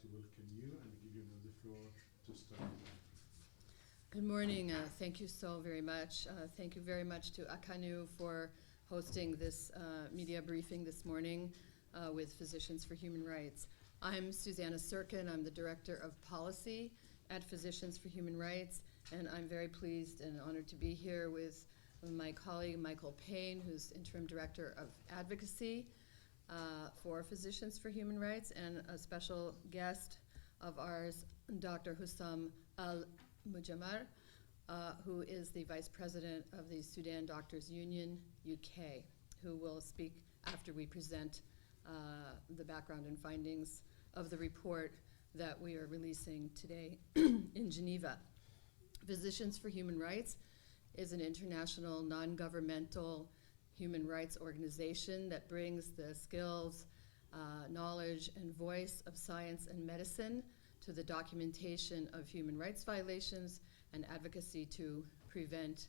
to welcome you and give you now the floor to start. Good morning. Thank you so very much. Thank you very much to Akanu for hosting this media briefing this morning with Physicians for Human Rights. I'm Susanna Sirkin. I'm the Director of Policy at Physicians for Human Rights, and I'm very pleased and honored to be here with my colleague Michael Payne, who's Interim Director of Advocacy for Physicians for Human Rights, and a special guest of ours, Dr. Husam El-Mugamar, who is the Vice President of the Sudan Doctors Union, UK, who will speak after we present the background and findings of the report that we are releasing today in Geneva. Physicians for Human Rights is an international non-governmental human rights organization that brings the skills, knowledge, and voice of science and medicine to the documentation of human rights violations and advocacy to prevent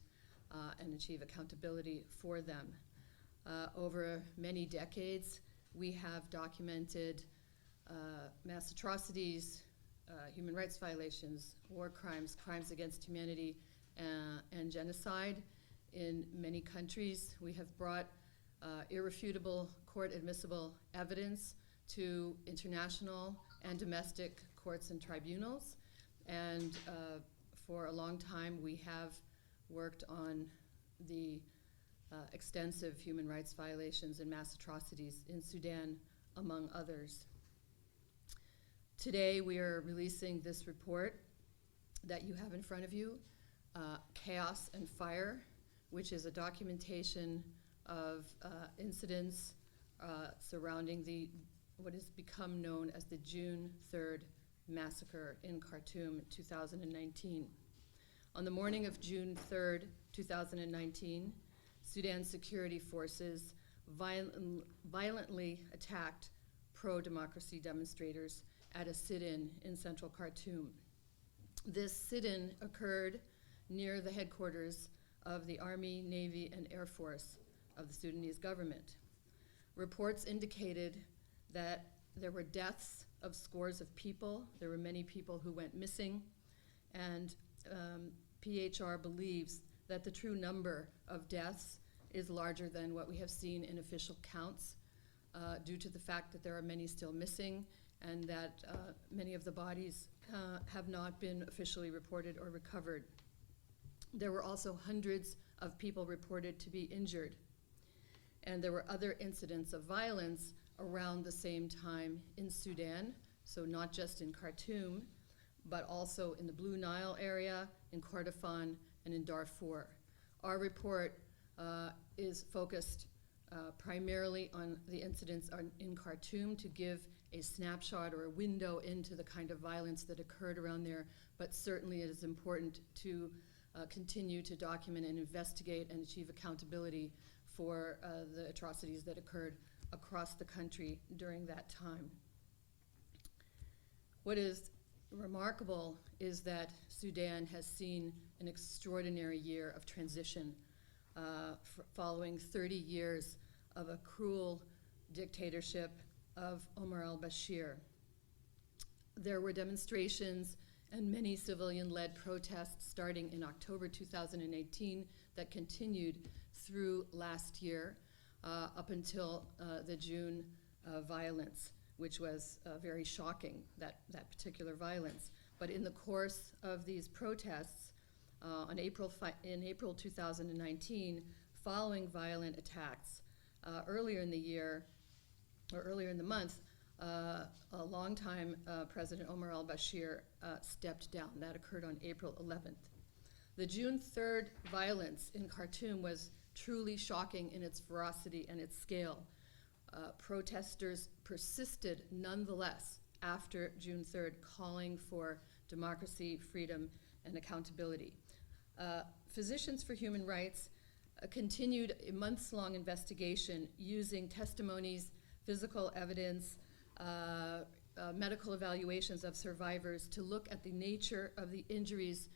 and achieve accountability for them. Over many decades, we have documented mass atrocities, human rights violations, war crimes, crimes against humanity, and genocide in many countries. We have brought irrefutable court-admissible evidence to international and domestic courts and tribunals. And for a long time, we have worked on the extensive human rights violations and mass atrocities in Sudan, among others. Today, we are releasing this report that you have in front of you, Chaos and Fire, which is a documentation of incidents surrounding what has become known as the June 3rd massacre in Khartoum 2019. On the morning of June 3rd, 2019, Sudan's security forces violently attacked pro-democracy demonstrators at a sit-in in central Khartoum. This sit-in occurred near the headquarters of the Army, Navy, and Air Force of the Sudanese government. Reports indicated that there were deaths of scores of people. There were many people who went missing, and PHR believes that the true number of deaths is larger than what we have seen in official counts due to the fact that there are many still missing and that many of the bodies have not been officially reported or recovered. There were also hundreds of people reported to be injured. And there were other incidents of violence around the same time in Sudan, so not just in Khartoum, but also in the Blue Nile area, in Kordofan, and in Darfur. Our report is focused primarily on the incidents in Khartoum to give a snapshot or a window into the kind of violence that occurred around there, but certainly it is important to continue to document and investigate and achieve accountability for the atrocities that occurred across the country during that time. What is remarkable is that Sudan has seen an extraordinary year of transition following 30 years of a cruel dictatorship of Omar al-Bashir. There were demonstrations and many civilian-led protests starting in October 2018 that continued through last year up until the June violence, which was very shocking, that particular violence. But in the course of these protests, in April 2019, following violent attacks, earlier in the year, or earlier in the month, a longtime President Omar al-Bashir stepped down. That occurred on April 11th. The June 3rd violence in Khartoum was truly shocking in its ferocity and its scale. Protesters persisted nonetheless after June 3rd, calling for democracy, freedom, and accountability. Physicians for Human Rights continued a months-long investigation using testimonies, physical evidence, medical evaluations of survivors to look at the nature of the injuries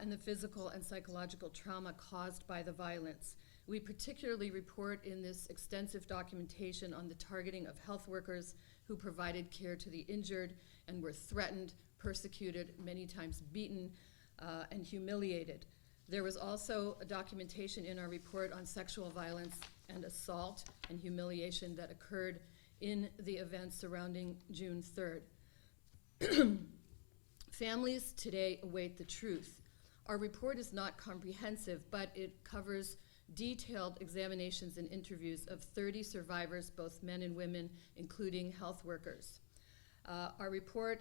and the physical and psychological trauma caused by the violence. We particularly report in this extensive documentation on the targeting of health workers, who provided care to the injured and were threatened, persecuted, many times beaten, and humiliated. There was also a documentation in our report on sexual violence and assault and humiliation that occurred in the events surrounding June 3rd. Families today await the truth. Our report is not comprehensive, but it covers detailed examinations and interviews of 30 survivors, both men and women, including health workers. Our report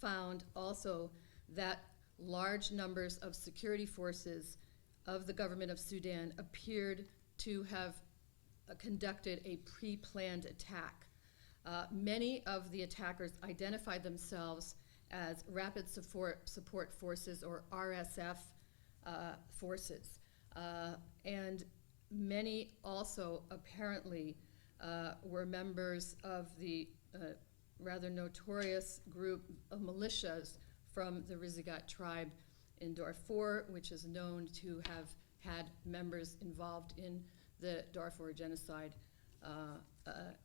found also that large numbers of security forces of the government of Sudan appeared to have conducted a pre-planned attack. Many of the attackers identified themselves as Rapid Support Forces, or RSF forces. And many also apparently were members of the rather notorious group of militias from the Rizigat tribe in Darfur, which is known to have had members involved in the Darfur genocide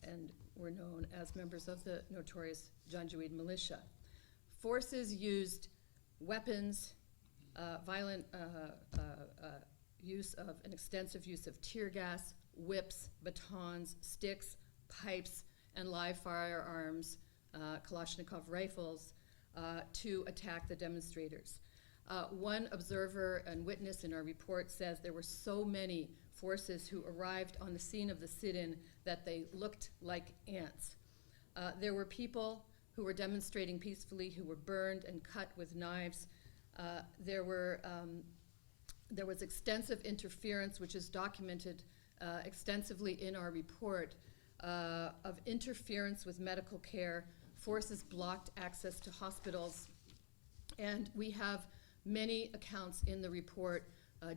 and were known as members of the notorious Janjaweed militia. Forces used weapons, violent use of an extensive use of tear gas, whips, batons, sticks, pipes, and live firearms, Kalashnikov rifles, to attack the demonstrators. One observer and witness in our report says there were so many forces who arrived on the scene of the sit-in that they looked like ants. There were people who were demonstrating peacefully who were burned and cut with knives. There was extensive interference, which is documented extensively in our report, of interference with medical care. Forces blocked access to hospitals. And we have many accounts in the report,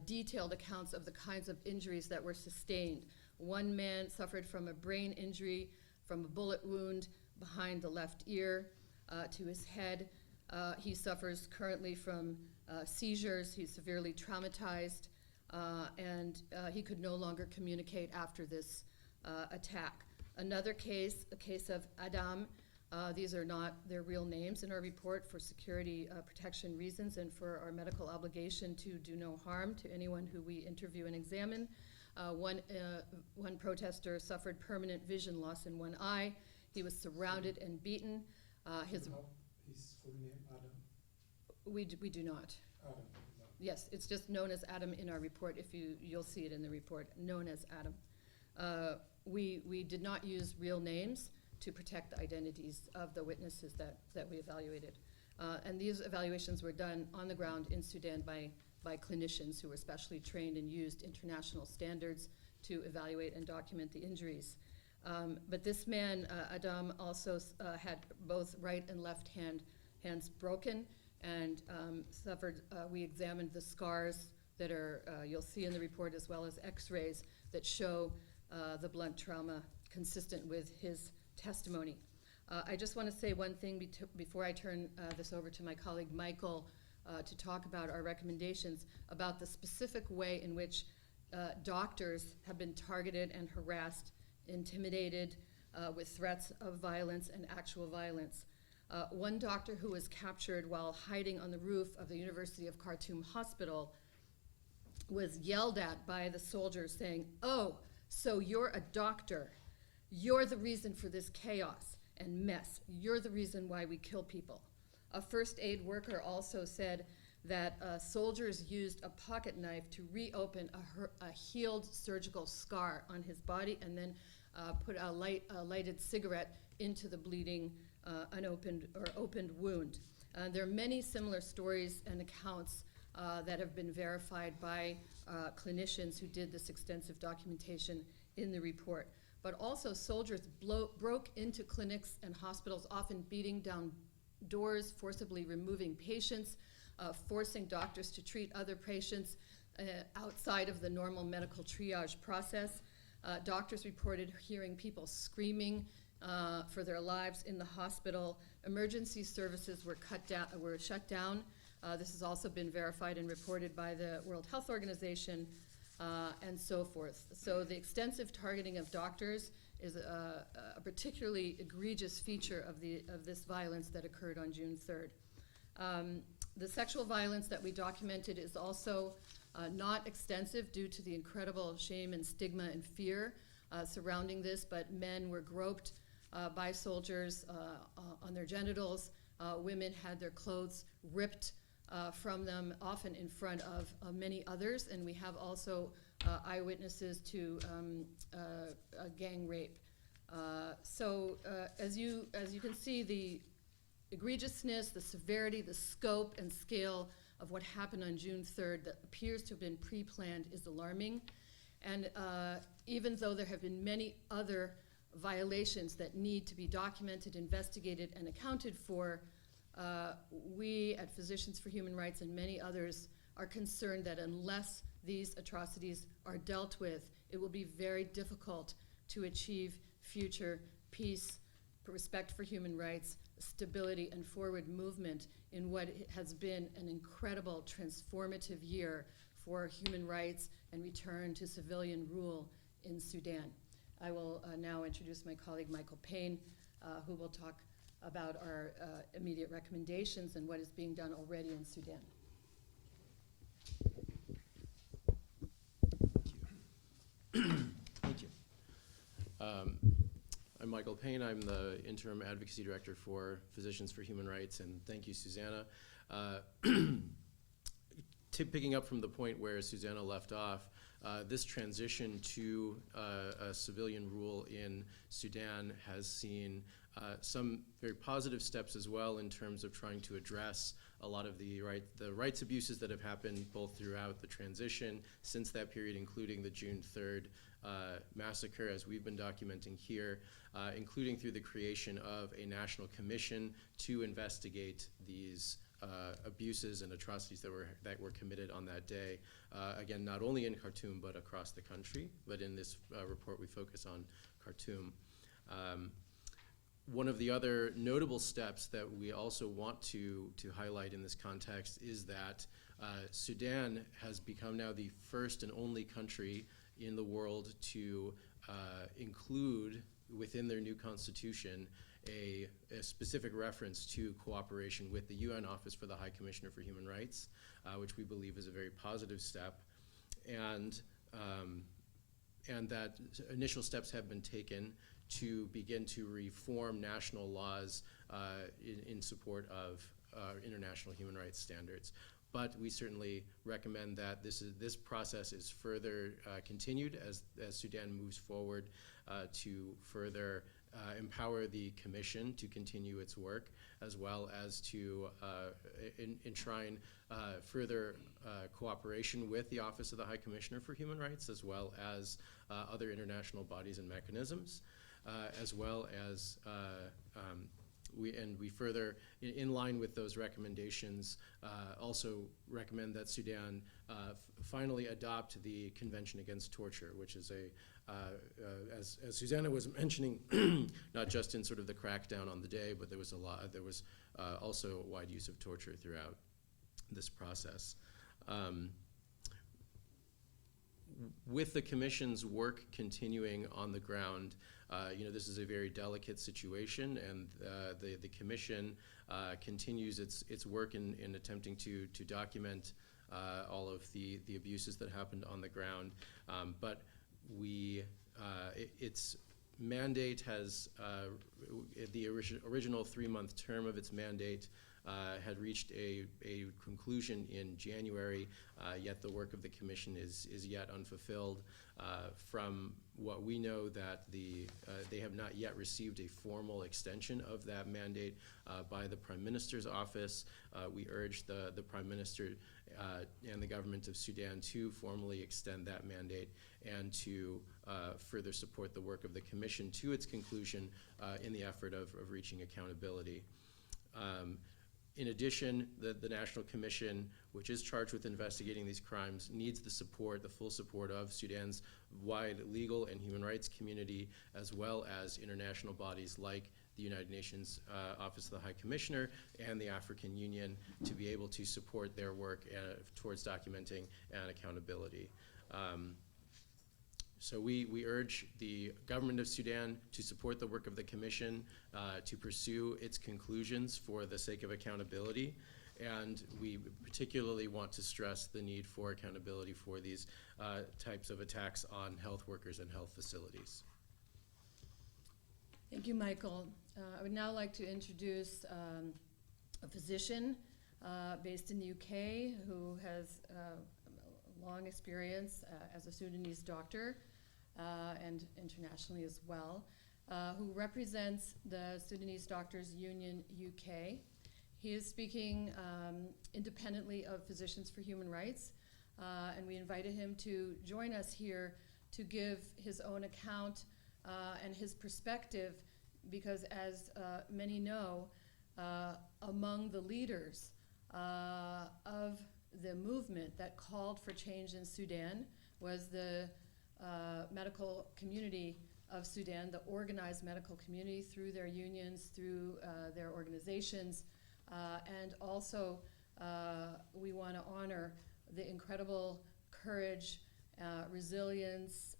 detailed accounts of the kinds of injuries that were sustained. One man suffered from a brain injury, from a bullet wound behind the left ear to his head. He suffers currently from seizures. He's severely traumatized, and he could no longer communicate after this attack. Another case, a case of Adam. These are not their real names in our report for security protection reasons and for our medical obligation to do no harm to anyone who we interview and examine. One protester suffered permanent vision loss in one eye. He was surrounded and beaten. His full name, Adam? We do not. Adam, no. Yes, it's just known as Adam in our report. You'll see it in the report, known as Adam. We did not use real names to protect the identities of the witnesses that we evaluated. And these evaluations were done on the ground in Sudan by clinicians who were specially trained and used international standards to evaluate and document the injuries. But this man, Adam, also had both right and left hands broken and suffered, we examined the scars that are, you'll see in the report, as well as x-rays that show the blunt trauma consistent with his testimony. I just want to say one thing before I turn this over to my colleague Michael to talk about our recommendations about the specific way in which doctors have been targeted and harassed, intimidated with threats of violence and actual violence. One doctor who was captured while hiding on the roof of the University of Khartoum Hospital was yelled at by the soldiers saying, "Oh, so you're a doctor. You're the reason for this chaos and mess. You're the reason why we kill people." A first aid worker also said that soldiers used a pocket knife to reopen a healed surgical scar on his body and then put a lighted cigarette into the bleeding unopened or opened wound. There are many similar stories and accounts that have been verified by clinicians who did this extensive documentation in the report. But also soldiers broke into clinics and hospitals, often beating down doors, forcibly removing patients, forcing doctors to treat other patients outside of the normal medical triage process. Doctors reported hearing people screaming for their lives in the hospital. Emergency services were shut down. This has also been verified and reported by the World Health Organization and so forth. So the extensive targeting of doctors is a particularly egregious feature of this violence that occurred on June 3rd. The sexual violence that we documented is also not extensive due to the incredible shame and stigma and fear surrounding this, but men were groped by soldiers on their genitals. Women had their clothes ripped from them, often in front of many others, and we have also eyewitnesses to a gang rape. As you can see, the egregiousness, the severity, the scope and scale of what happened on June 3rd that appears to have been pre-planned is alarming. And even though there have been many other violations that need to be documented, investigated, and accounted for, we at Physicians for Human Rights and many others are concerned that unless these atrocities are dealt with, it will be very difficult to achieve future peace, respect for human rights, stability, and forward movement in what has been an incredible transformative year for human rights and return to civilian rule in Sudan. I will now introduce my colleague Michael Payne, who will talk about our immediate recommendations and what is being done already in Sudan. Thank you. I'm Michael Payne. I'm the Interim Advocacy Director for Physicians for Human Rights, and thank you, Susanna. Picking up from the point where Susanna left off, this transition to a civilian rule in Sudan has seen some very positive steps as well in terms of trying to address a lot of the rights abuses that have happened both throughout the transition since that period, including the June 3rd massacre, as we've been documenting here, including through the creation of a national commission to investigate these abuses and atrocities that were committed on that day. Again, not only in Khartoum, but across the country. But in this report, we focus on Khartoum. One of the other notable steps that we also want to highlight in this context is that Sudan has become now the first and only country in the world to include within their new constitution a specific reference to cooperation with the UN Office for the High Commissioner for Human Rights, which we believe is a very positive step. And that initial steps have been taken to begin to reform national laws in support of international human rights standards. But we certainly recommend that this process is further continued as Sudan moves forward to further empower the Commission to continue its work, as well as to enshrine further cooperation with the Office of the High Commissioner for Human Rights, as well as other international bodies and mechanisms, as well as we further, in line with those recommendations, also recommend that Sudan finally adopt the Convention Against Torture, which is as Susanna was mentioning, not just in sort of the crackdown on the day, but there was also a wide use of torture throughout this process. With the Commission's work continuing on the ground, this is a very delicate situation, and the Commission continues its work in attempting to document all of the abuses that happened on the ground. But its mandate has, the original 3-month term of its mandate had reached a conclusion in January, yet the work of the Commission is yet unfulfilled. From what we know, that they have not yet received a formal extension of that mandate by the Prime Minister's office. We urge the Prime Minister and the government of Sudan to formally extend that mandate and to further support the work of the Commission to its conclusion in the effort of reaching accountability. In addition, the National Commission, which is charged with investigating these crimes, needs the full support of Sudan's wide legal and human rights community, as well as international bodies like the United Nations Office of the High Commissioner and the African Union, to be able to support their work towards documenting and accountability. So we urge the government of Sudan to support the work of the Commission, to pursue its conclusions for the sake of accountability. And we particularly want to stress the need for accountability for these types of attacks on health workers and health facilities. Thank you, Michael. I would now like to introduce a physician based in the UK who has long experience as a Sudanese doctor and internationally as well, who represents the Sudanese Doctors Union UK. He is speaking independently of Physicians for Human Rights, and we invited him to join us here to give his own account and his perspective, because as many know, among the leaders of the movement that called for change in Sudan was the medical community of Sudan, the organized medical community through their unions, through their organizations, and also we want to honor the incredible courage, resilience,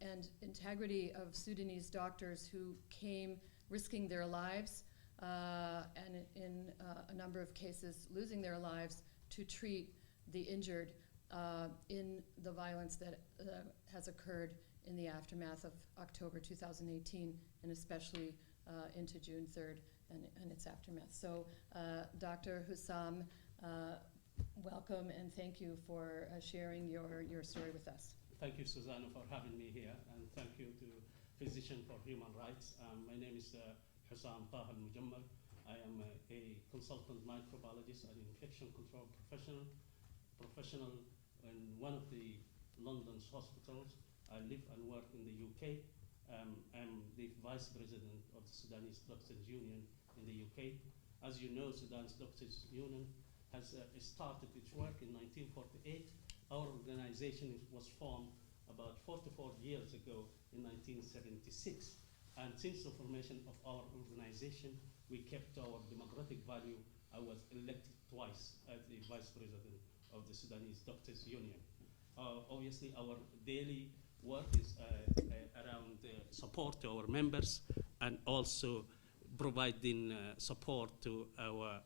and integrity of Sudanese doctors who came risking their lives and in a number of cases losing their lives to treat the injured in the violence that has occurred in the aftermath of October 2018, and especially into June 3rd and its aftermath. So Dr. Husam, welcome and thank you for sharing your story with us. Thank you, Susanna, for having me here, and thank you to Physicians for Human Rights. My name is Husam El-Mugamar. I am a consultant microbiologist and infection control professional in one of the London's hospitals. I live and work in the UK. I'm the vice president of the Sudanese Doctors Union in the UK. As you know, Sudan's Doctors Union has started its work in 1948. Our organization was formed about 44 years ago in 1976. And since the formation of our organization, we kept our democratic value. I was elected twice as the vice president of the Sudanese Doctors Union. Obviously, our daily work is around support to our members and also providing support to our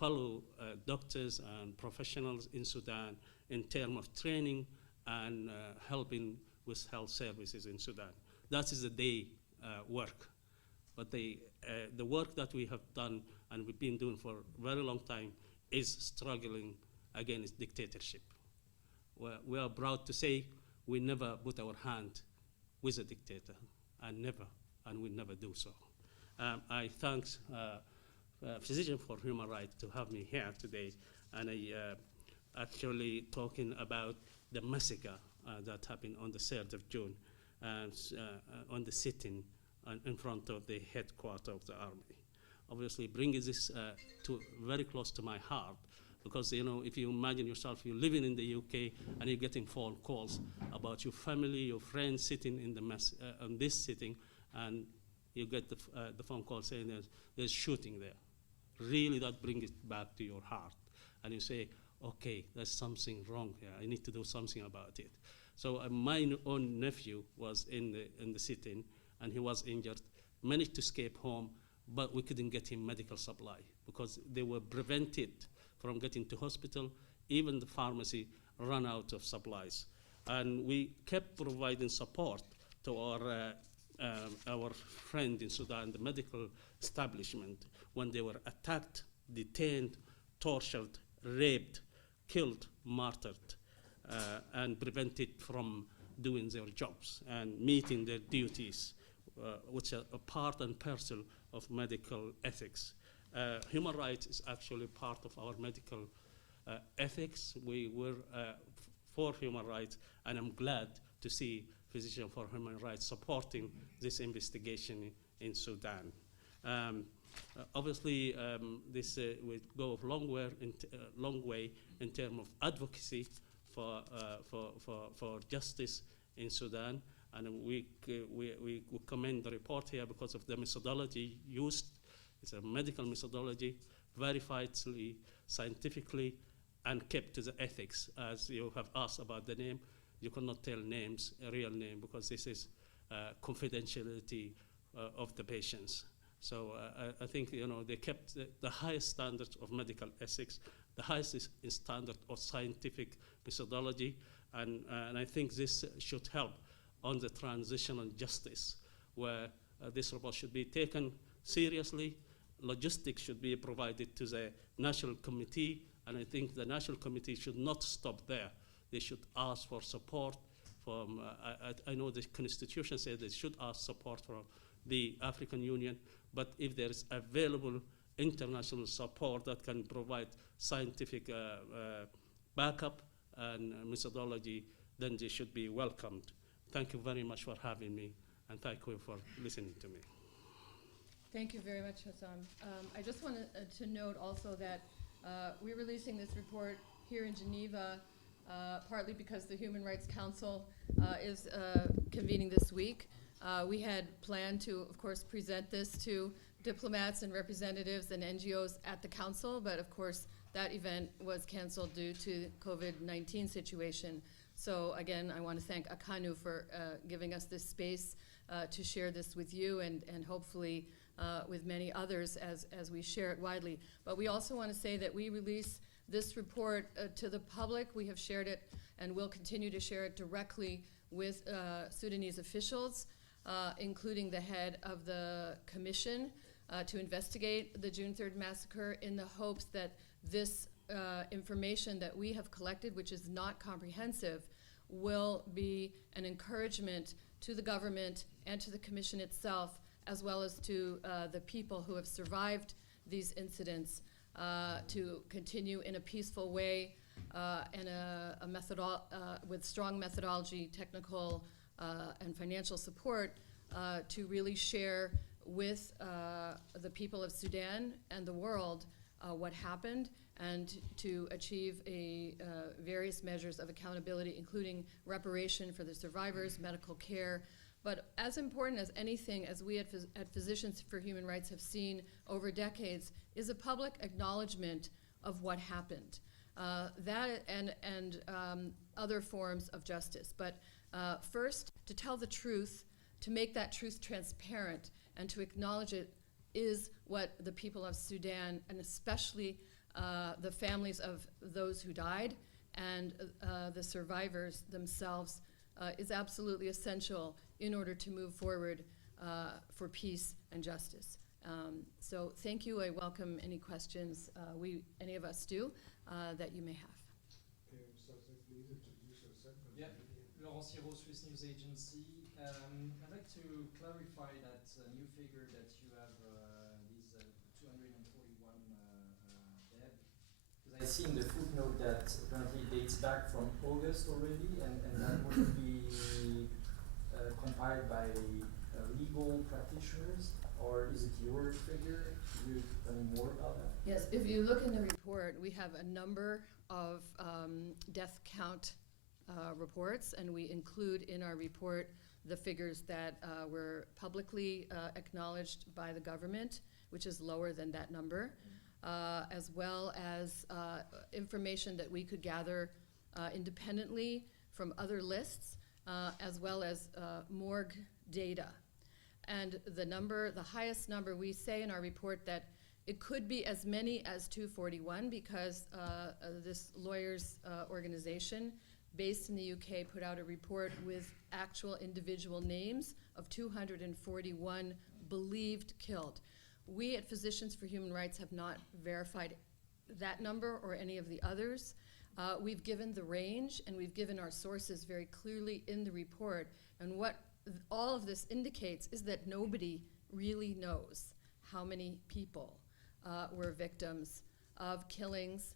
fellow doctors and professionals in Sudan in terms of training and helping with health services in Sudan. That is the day work. But the work that we have done and we've been doing for a very long time is struggling against dictatorship. We are proud to say we never put our hand with a dictator, and we never do so. I thank Physicians for Human Rights to have me here today, and I actually talking about the massacre that happened on the 3rd of June on the sitting in front of the headquarters of the army. Obviously, bringing this very close to my heart, because if you imagine yourself, you're living in the UK and you're getting phone calls about your family, your friends sitting in the on this sitting, and you get the phone call saying there's shooting there. Really, that brings it back to your heart, and you say, okay, there's something wrong here. I need to do something about it. So my own nephew was in the sitting, and he was injured, managed to escape home, but we couldn't get him medical supply because they were prevented from getting to hospital. Even the pharmacy ran out of supplies. And we kept providing support to our friend in Sudan, the medical establishment, when they were attacked, detained, tortured, raped, killed, martyred, and prevented from doing their jobs and meeting their duties, which are a part and parcel of medical ethics. Human rights is actually part of our medical ethics. We were for human rights, and I'm glad to see Physicians for Human Rights supporting this investigation in Sudan. Obviously, this will go a long way in terms of advocacy for justice in Sudan, and we commend the report here because of the methodology used. It's a medical methodology, verified scientifically, and kept to the ethics, as you have asked about the name. you cannot tell names, a real name, because this is confidentiality of the patients. So I think they kept the highest standards of medical ethics, the highest standard of scientific methodology, and I think this should help on the transitional justice, where this report should be taken seriously. Logistics should be provided to the National Committee, and I think the National Committee should not stop there. They should ask for support from, I know the Constitution says they should ask support from the African Union, but if there is available international support that can provide scientific backup and methodology, then they should be welcomed. Thank you very much for having me, and thank you for listening to me. Thank you very much, Husam. I just wanted to note also that we're releasing this report here in Geneva partly because the Human Rights Council is convening this week. We had planned to, of course, present this to diplomats and representatives and NGOs at the council, but of course that event was canceled due to COVID-19 situation. So again, I want to thank Akanu for giving us this space to share this with you and hopefully with many others as we share it widely. But we also want to say that we release this report to the public. We have shared it and will continue to share it directly with Sudanese officials, including the head of the commission to investigate the June 3rd massacre, in the hopes that this information that we have collected, which is not comprehensive, will be an encouragement to the government and to the commission itself, as well as to the people who have survived these incidents, to continue in a peaceful way and with strong methodology, technical and financial support, to really share with the people of Sudan and the world what happened, and to achieve various measures of accountability, including reparation for the survivors, medical care. But as important as anything, as we at Physicians for Human Rights have seen over decades, is a public acknowledgement of what happened. That and other forms of justice. But first, to tell the truth, to make that truth transparent, and to acknowledge it, is what the people of Sudan, and especially the families of those who died and the survivors themselves, is absolutely essential in order to move forward for peace and justice. So thank you. I welcome any questions any of us do that you may have. Please introduce yourself. Yeah, Laurent Siro, Swiss News Agency. I'd like to clarify that new figure that you have, these 241 dead. Because I see in the footnote that apparently dates back from August already, and that would be compiled by legal practitioners, or is it your figure? Can you tell me more about that? Yes, if you look in the report, we have a number of death count reports, and we include in our report the figures that were publicly acknowledged by the government, which is lower than that number, as well as information that we could gather independently from other lists, as well as morgue data. And the highest number, we say in our report that it could be as many as 241, because this lawyers organization based in the UK put out a report with actual individual names of 241 believed killed. We at Physicians for Human Rights have not verified that number or any of the others. We've given the range, and we've given our sources very clearly in the report. And what all of this indicates is that nobody really knows how many people were victims of killings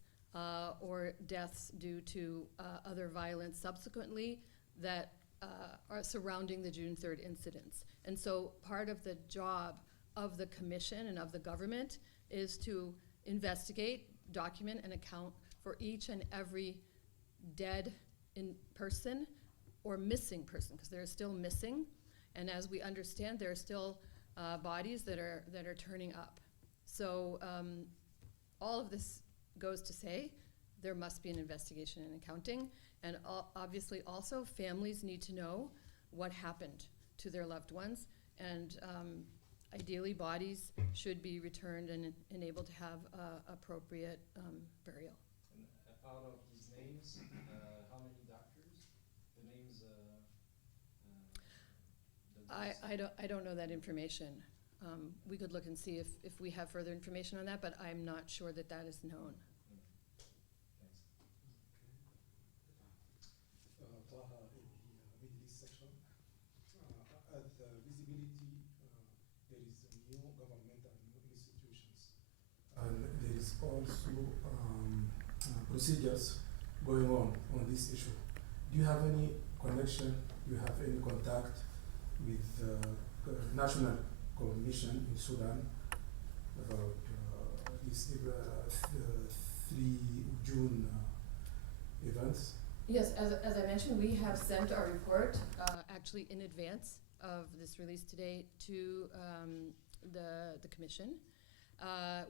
or deaths due to other violence subsequently that are surrounding the June 3rd incidents. And so part of the job of the commission and of the government is to investigate, document, and account for each and every dead person or missing person, because they're still missing. And as we understand, there are still bodies that are turning up. So all of this goes to say there must be an investigation and accounting, And obviously also families need to know what happened to their loved ones, and ideally bodies should be returned and able to have appropriate burial. And out of these names, how many doctors? The names. I don't know that information. We could look and see if we have further information on that, but I'm not sure that that is known. Taha, in the Middle East section, at the visibility, there is a new government and new institutions. And there is also procedures going on this issue. Do you have any connection, do you have any contact with the National Commission in Sudan about this 3 June events? Yes, as I mentioned, we have sent our report actually in advance of this release today to the Commission.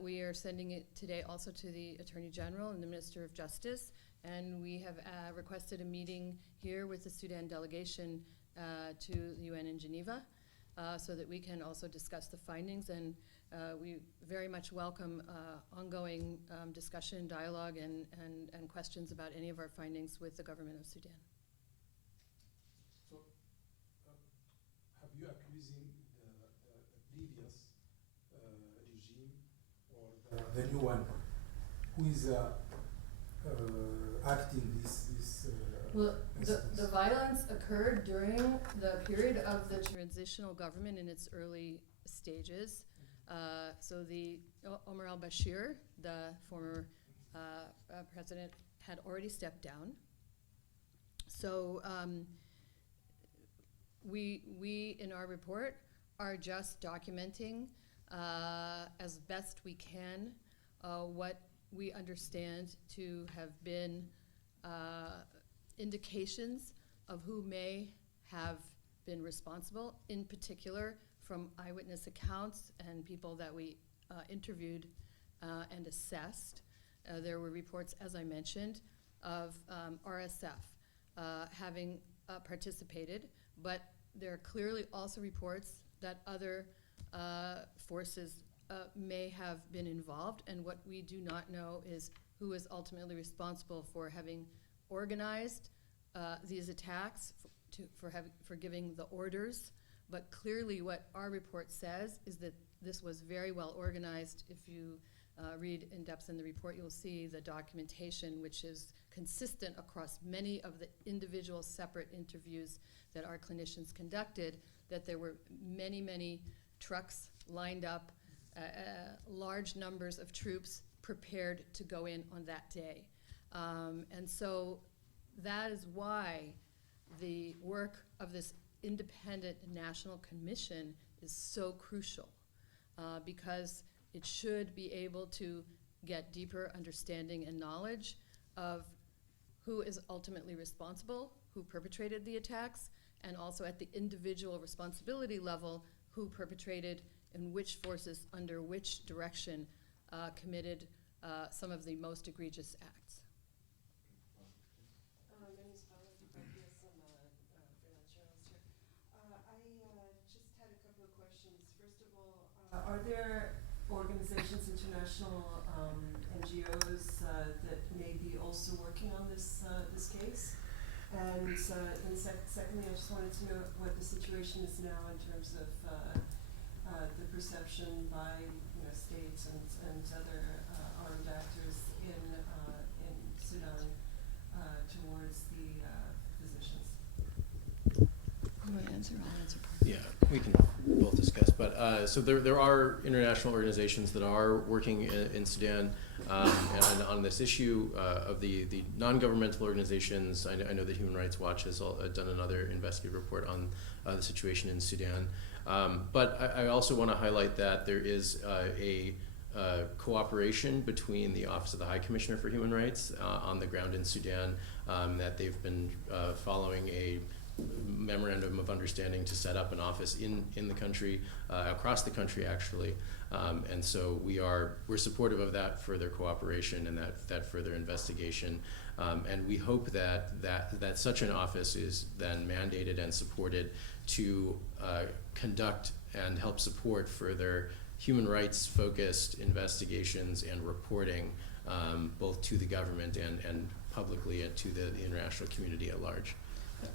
We are sending it today also to the Attorney General and the Minister of Justice, and we have requested a meeting here with the Sudan delegation to the UN in Geneva so that we can also discuss the findings, and we very much welcome ongoing discussion, dialogue, and questions about any of our findings with the government of Sudan. So, have you accusing the previous regime or the new one? Who is acting this Well, instance? the violence occurred during the period of the transitional government in its early stages. So the Omar al-Bashir, the former president, had already stepped down. So we in our report are just documenting as best we can what we understand to have been indications of who may have been responsible, in particular from eyewitness accounts and people that we interviewed and assessed. There were reports, as I mentioned, of RSF having participated, but there are clearly also reports that other forces may have been involved, and what we do not know is who is ultimately responsible for having organized these attacks, for giving the orders. But clearly what our report says is that this was very well organized. If you read in depth in the report, you'll see the documentation, which is consistent across many of the individual separate interviews that our clinicians conducted, that there were many, many trucks lined up, large numbers of troops prepared to go in on that day. And so that is why the work of this independent national commission is so crucial, because it should be able to get deeper understanding and knowledge of who is ultimately responsible, who perpetrated the attacks, and also at the individual responsibility level, who perpetrated and which forces under which direction committed some of the most egregious acts. My name is Paula Dupuis. I'm a freelance journalist here. I just had a couple of questions. First of all, are there organizations, international NGOs that may be also working on this case? And secondly, I just wanted to know what the situation is now in terms of the perception by states and other armed actors in Sudan towards the physicians. You want to answer? I'll answer. Yeah, we can both discuss. But so there are international organizations that are working in Sudan and on this issue of the non-governmental organizations. I know that Human Rights Watch has done another investigative report on the situation in Sudan. But I also want to highlight that there is a cooperation between the Office of the High Commissioner for Human Rights on the ground in Sudan, that they've been following a memorandum of understanding to set up an office in the country, across the country actually. And so we're supportive of that further cooperation and that further investigation. And we hope that such an office is then mandated and supported to conduct and help support further human rights focused investigations and reporting, both to the government and publicly and to the international community at large.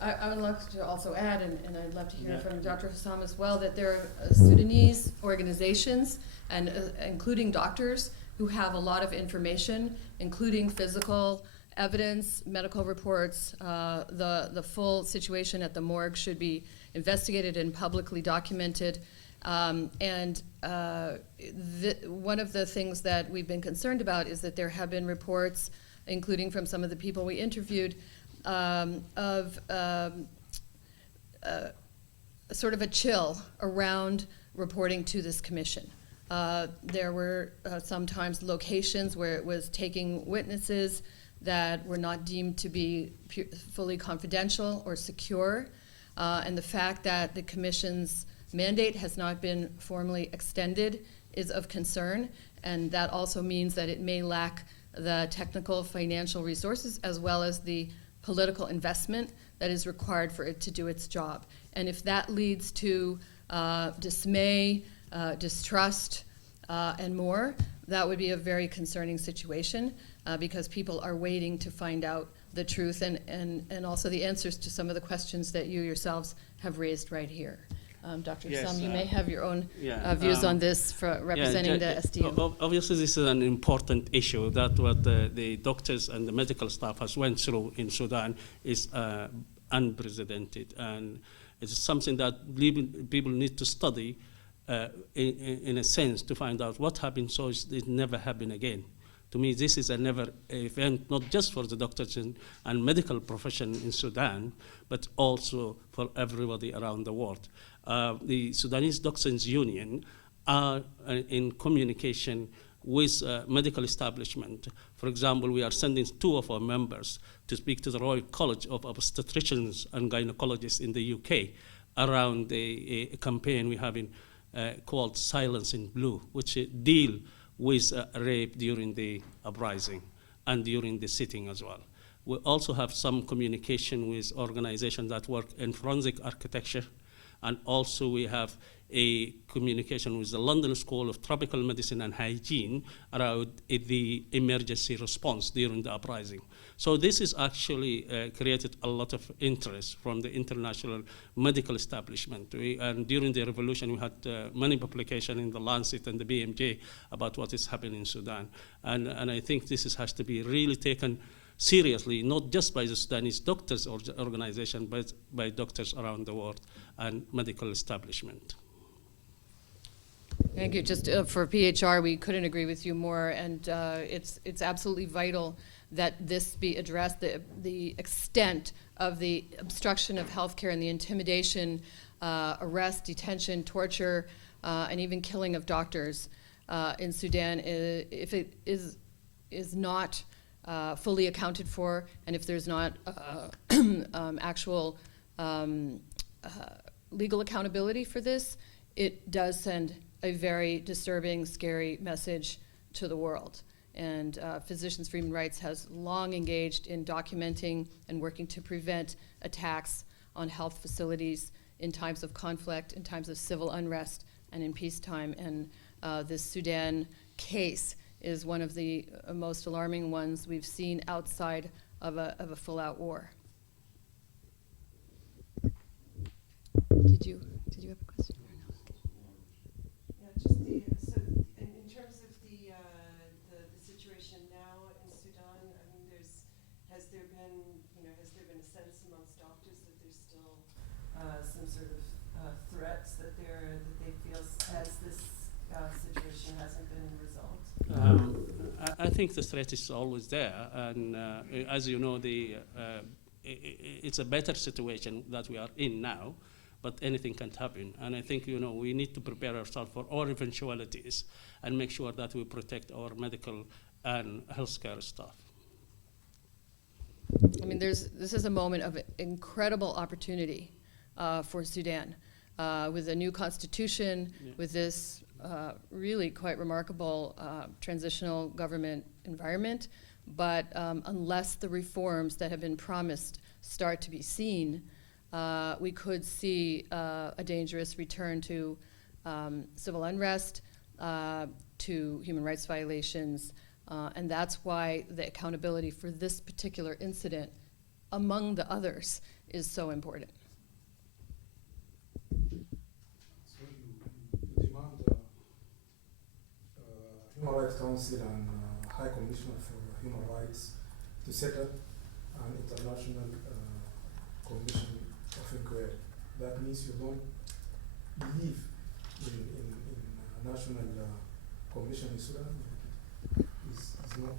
I would love to also add, and I'd love to hear Yeah. from Dr. Husam as well, that there are Sudanese organizations, and including doctors, who have a lot of information, including physical evidence, medical reports. The full situation at the morgue should be investigated and publicly documented. One of the things that we've been concerned about is that there have been reports, including from some of the people we interviewed, of sort of a chill around reporting to this commission. There were sometimes locations where it was taking witnesses that were not deemed to be fully confidential or secure. And the fact that the commission's mandate has not been formally extended is of concern. And that also means that it may lack the technical financial resources as well as the political investment that is required for it to do its job. And if that leads to dismay, distrust, and more, that would be a very concerning situation because people are waiting to find out the truth and also the answers to some of the questions that you yourselves have raised right here. Dr. Yes, Husam, you may have your own Yeah, views on this for representing the SDM. Obviously, this is an important issue that what the doctors and the medical staff has went through in Sudan is unprecedented, and it's something that people need to study in a sense to find out what happened so it never happen again. To me, this is a never event, not just for the doctors and medical profession in Sudan, but also for everybody around the world. The Sudanese Doctors Union are in communication with medical establishment. For example, we are sending 2 of our members to speak to the Royal College of Obstetricians and Gynecologists in the UK around a campaign we have called Silence in Blue, which deal with rape during the uprising and during the sitting as well. We also have some communication with organizations that work in forensic architecture, and also we have a communication with the London School of Tropical Medicine and Hygiene around the emergency response during the uprising. So this has actually created a lot of interest from the international medical establishment. And during the revolution, we had many publications in the Lancet and the BMJ about what is happening in Sudan. And I think this has to be really taken seriously, not just by the Sudanese doctors organization, but by doctors around the world and medical establishment. Thank you. Just for PHR, we couldn't agree with you more, and it's absolutely vital that this be addressed. The extent of the obstruction of healthcare and the intimidation, arrest, detention, torture, and even killing of doctors in Sudan, if it is not fully accounted for, and if there's not actual legal accountability for this, it does send a very disturbing, scary message to the world. And Physicians for Human Rights has long engaged in documenting and working to prevent attacks on health facilities in times of conflict, in times of civil unrest, and in peacetime. And this Sudan case is one of the most alarming ones we've seen outside of a full-out war. Did you have a question? Yeah, just so in terms of the situation now in Sudan, I mean, has there been a sense amongst doctors that there's still some sort of threats that they feel as this situation hasn't been resolved? I think the threat is always there, and as you know, it's a better situation that we are in now, but anything can happen. And I think, we need to prepare ourselves for all eventualities and make sure that we protect our medical and healthcare staff. I mean, this is a moment of incredible opportunity for Sudan, with a new constitution, with this really quite remarkable transitional government environment. But unless the reforms that have been promised start to be seen, we could see a dangerous return to civil unrest, to human rights violations, and that's why the accountability for this particular incident, among the others, is so important. So you demand Human Rights Council and High Commissioner for Human Rights to set up an international commission of inquiry. That means you don't believe in a national commission in Sudan. It's not.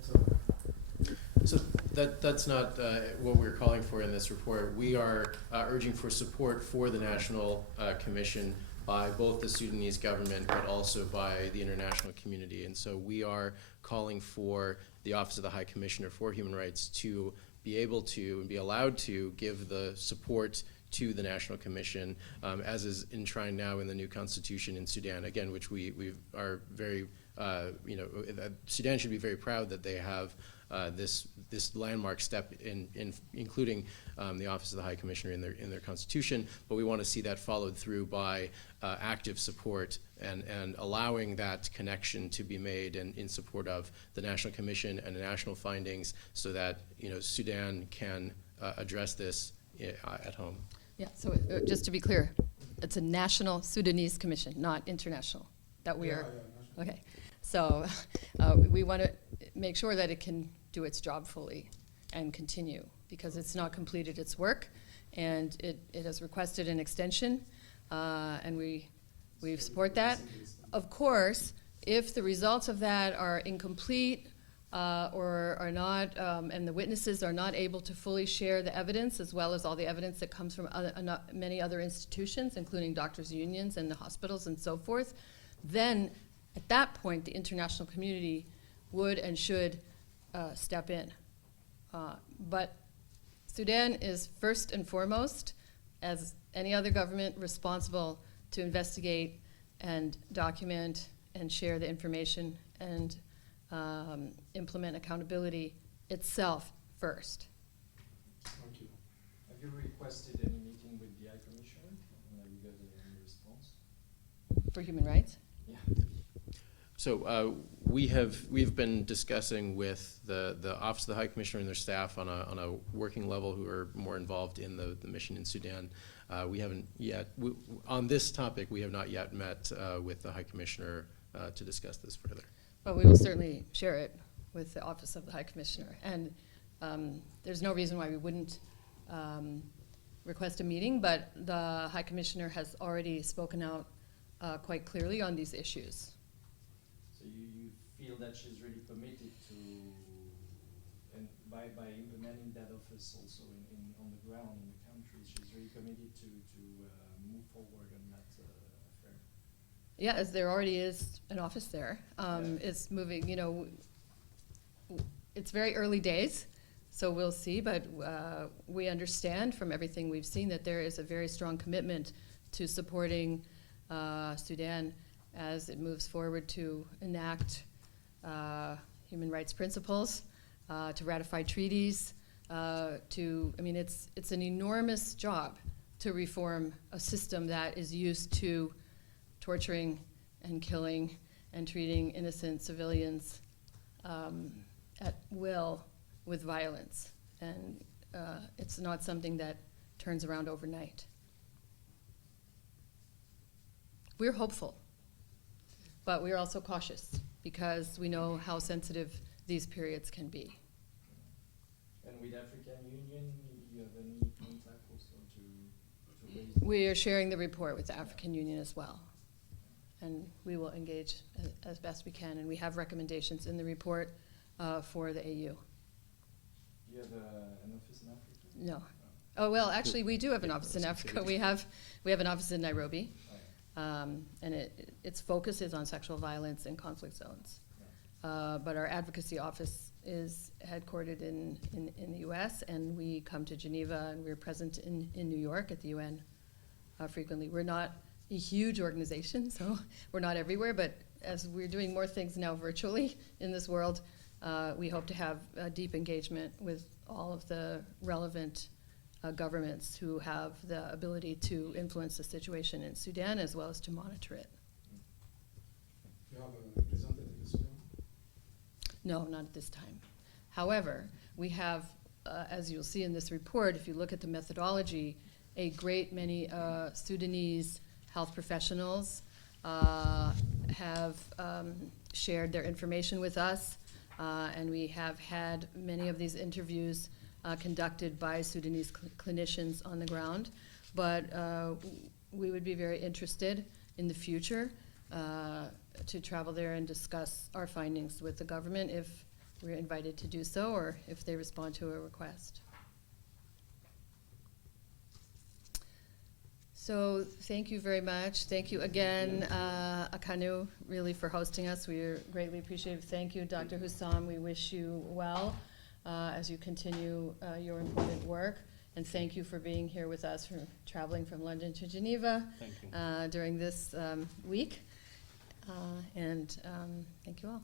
So that's not what we're calling for in this report. We are urging for support for the National Commission by both the Sudanese government but also by the international community. And so we are calling for the Office of the High Commissioner for Human Rights to be able to and be allowed to give the support to the National Commission, as is enshrined now in the new constitution in Sudan, again, which we are very, Sudan should be very proud that they have this landmark step in including the Office of the High Commissioner in their constitution, but we want to see that followed through by active support and allowing that connection to be made in support of the National Commission and the national findings, so that Sudan can address this at home. Yeah, so just to be clear, it's a national Sudanese commission, not international, that we are. Okay, so we want to make sure that it can do its job fully and continue, because it's not completed its work, and it has requested an extension, and we support that. Of course, if the results of that are incomplete or are not, and the witnesses are not able to fully share the evidence, as well as all the evidence that comes from many other institutions, including doctors' unions and the hospitals and so forth, then at that point the international community would and should step in. But Sudan is first and foremost, as any other government, responsible to investigate and document and share the information and implement accountability itself first. Thank you. Have you requested any meeting with the High Commissioner? Have you got any response? For human rights? Yeah. So we've been discussing with the Office of the High Commissioner and their staff on a working level, who are more involved in the mission in Sudan. We haven't yet, on this topic, we have not yet met with the High Commissioner to discuss this further. But we will certainly share it with the Office of the High Commissioner. And there's no reason why we wouldn't request a meeting, but the High Commissioner has already spoken out quite clearly on these issues. So you feel that she's really committed to, and by implementing that office also on the ground in the country, she's really committed to move forward on that affair? Yeah, as there already is an office there. It's moving, it's very early days, so we'll see, but we understand from everything we've seen that there is a very strong commitment to supporting Sudan as it moves forward to enact human rights principles, to ratify treaties, it's an enormous job to reform a system that is used to torturing and killing and treating innocent civilians at will with violence. And it's not something that turns around overnight. We're hopeful, but we're also cautious, because we know how sensitive these periods can be. And with African Union, you have any contact also to raise? We are sharing the report with the African Union as well, and we will engage as best we can, and we have recommendations in the report for the AU. Do you have an office in Africa? No. Oh, well, actually, we do have an office in Africa. We have an office in Nairobi, and its focus is on sexual violence in conflict zones. But our advocacy office is headquartered in the US, and we come to Geneva, and we're present in New York at the UN frequently. We're not a huge organization, so we're not everywhere, but as we're doing more things now virtually in this world, we hope to have a deep engagement with all of the relevant governments who have the ability to influence the situation in Sudan as well as to monitor it. You have a representative in Sudan? No, not at this time. However, we have, as you'll see in this report, if you look at the methodology, a great many Sudanese health professionals have shared their information with us, and we have had many of these interviews conducted by Sudanese clinicians on the ground. But we would be very interested in the future to travel there and discuss our findings with the government if we're invited to do so, or if they respond to a request. So thank you very much. Thank you again, Akanu, really for hosting us. We greatly appreciate it. Thank you, Dr. Husam. We wish you well as you continue your important work. And thank you for being here with us, for traveling from London to Geneva Thank you. during this week. And thank you all.